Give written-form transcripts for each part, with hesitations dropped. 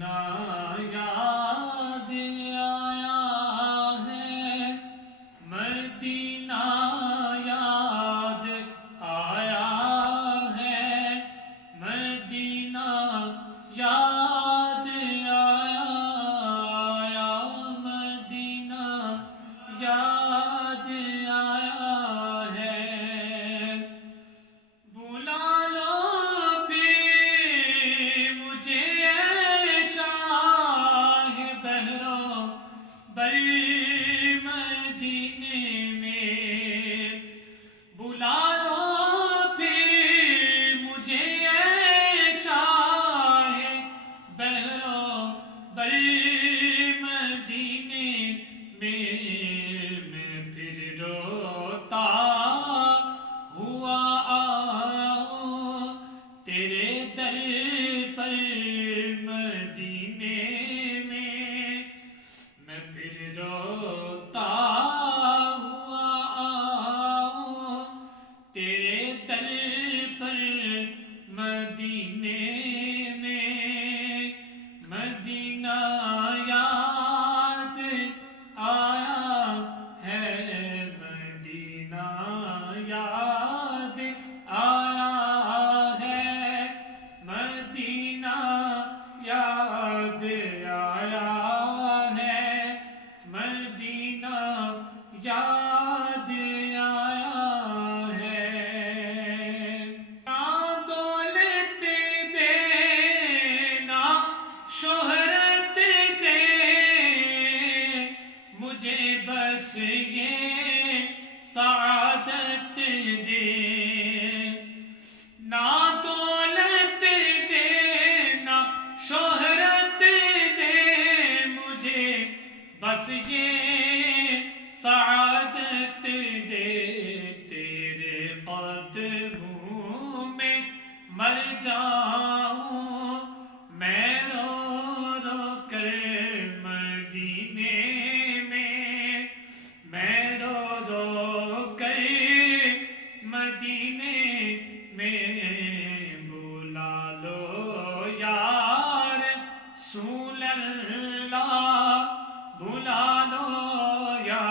مدینہ یاد آیا ہے، مدینہ یاد آیا ہے، مدینہ یاد آیا، مدینہ یاد آیا ہے۔ بلا لو پھر مجھے اے شاہ بہرو بر مدینے میں، بلا لو پھر مجھے اے شاہ بہرو بر مدینے میں پھر روتا ہوا آؤں تیرے در پر مدینے میں پھر روتا ہوا آؤں تیرے در پر مدینے میں، مدینہ یاد آیا ہے، مدینہ یاد آیا ہے، مدینہ یاد آیا ہے، مدینہ یاد آیا ہے۔ نہ دولت دے نہ شہرت دے مجھے بس یہ سعادت دے، نہ دولت دے نہ شہرت دے مجھے بس یہ سعادت دے، تیرے قدموں میں مر جاؤں میں رو رو کر مدینے میں رو رو کر مدینے میں، بلا لو یا رسول اللہ، بلا لو یا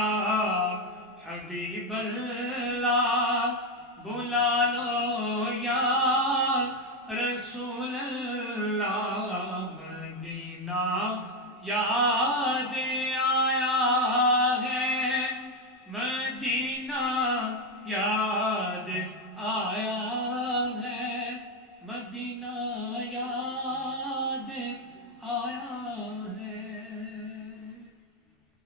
حبیب اللہ، بلا لو یا رسول اللہ، مدینہ یا